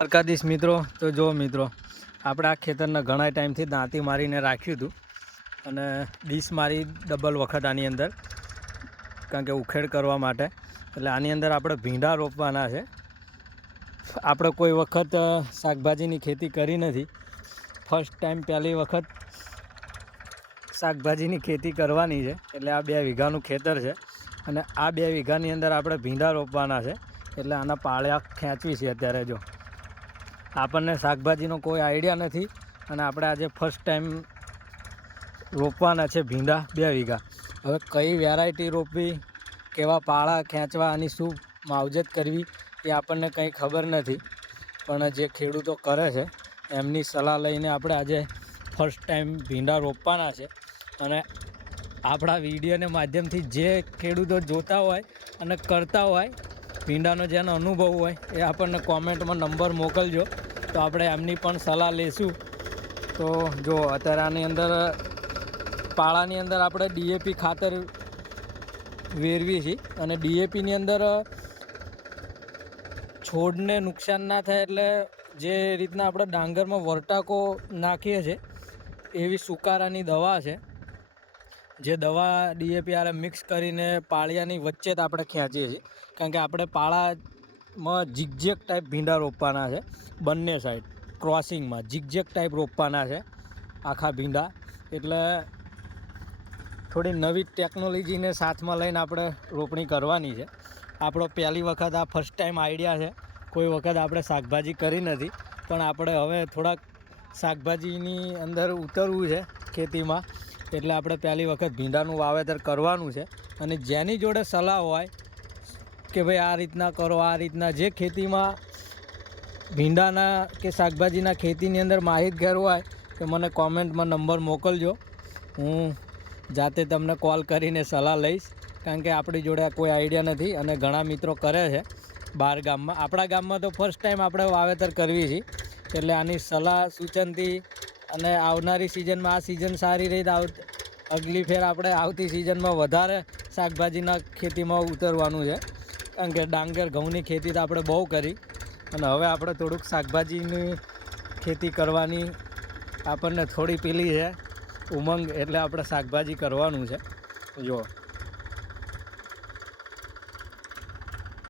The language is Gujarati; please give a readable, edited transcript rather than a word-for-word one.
દ્વારકાધીશ મિત્રો, તો જો મિત્રો આપણે આ ખેતરને ઘણા ટાઈમથી દાંતી મારીને રાખ્યું હતું અને ડીશ મારી ડબલ વખત આની અંદર, કારણ કે ઉખેડ કરવા માટે. એટલે આની અંદર આપણે ભીંડા રોપવાના છે. આપણે કોઈ વખત શાકભાજીની ખેતી કરી નથી, ફર્સ્ટ ટાઈમ પહેલી વખત શાકભાજીની ખેતી કરવાની છે. એટલે આ 2 વીઘાનું ખેતર છે અને આ 2 વીઘાની અંદર આપણે ભીંડા રોપવાના છે. એટલે આના પાળિયા ખેંચવી છે. અત્યારે જો આપણને શાકભાજીનો કોઈ આઈડિયા નથી અને આપણે આજે ફર્સ્ટ ટાઈમ રોપવાના છે ભીંડા 2 વીઘા. હવે કઈ વેરાયટી રોપવી, કેવા પાળા ખેંચવા, આની શું માવજત કરવી એ આપણને કંઈ ખબર નથી. પણ જે ખેડૂતો કરે છે એમની સલાહ લઈને આપણે આજે ફર્સ્ટ ટાઈમ ભીંડા રોપવાના છે. અને આપણા વિડીયોના માધ્યમથી જે ખેડૂતો જોતા હોય અને કરતા હોય, ભીંડાનો જેનો અનુભવ હોય એ આપણને કોમેન્ટમાં નંબર મોકલજો, તો આપણે એમની પણ સલાહ લેશું. તો જો અત્યારે આની અંદર પાળાની અંદર આપણે DAP ખાતર વેરવી છીએ અને DAPની અંદર છોડને નુકસાન ના થાય એટલે જે રીતના આપણે ડાંગરમાં વરટાકો નાખીએ છીએ એવી સુકારાની દવા છે. જે દવા DAP આરે મિક્સ કરીને પાળિયાની વચ્ચે જ આપણે ખેંચીએ છીએ, કારણ કે આપણે પાળામાં ઝીગઝેગ ટાઈપ ભીંડા રોપવાના છે. બંને સાઈડ ક્રોસિંગમાં ઝીગઝેગ ટાઈપ રોપવાના છે આખા ભીંડા. એટલે થોડી નવી ટેકનોલોજીને સાથમાં લઈને આપણે રોપણી કરવાની છે. આપણો પહેલી વખત આ ફર્સ્ટ ટાઈમ આઈડિયા છે. કોઈ વખત આપણે શાકભાજી કરી નથી, પણ આપણે હવે થોડાક શાકભાજીની અંદર ઉતરવું છે ખેતીમાં. એટલે આપણે પહેલી વખત ભીંડાનું વાવેતર કરવાનું છે. અને જેની જોડે સલાહ હોય કે ભાઈ આ રીતના કરો, આ રીતના જે ખેતીમાં ભીંડાના કે શાકભાજીના ખેતીની અંદર માહિતગાર હોય કે મને કોમેન્ટમાં નંબર મોકલજો. હું જાતે તમને કોલ કરીને સલાહ લઈશ, કારણ કે આપણી જોડે કોઈ આઈડિયા નથી અને ઘણા મિત્રો કરે છે બહાર ગામમાં. આપણા ગામમાં તો ફર્સ્ટ ટાઈમ આપણે વાવેતર કરવી છે. એટલે આની સલાહ સૂચનથી અને આવનારી સિઝનમાં આ સિઝન સારી રહી, અગલી ફેર આપણે આવતી સિઝનમાં વધારે શાકભાજીના ખેતીમાં ઉતરવાનું છે. કારણ કે ડાંગર ઘઉંની ખેતી તો આપણે બહુ કરી અને હવે આપણે થોડુંક શાકભાજીની ખેતી કરવાની આપણને થોડી પેલી છે ઉમંગ, એટલે આપણે શાકભાજી કરવાનું છે. જો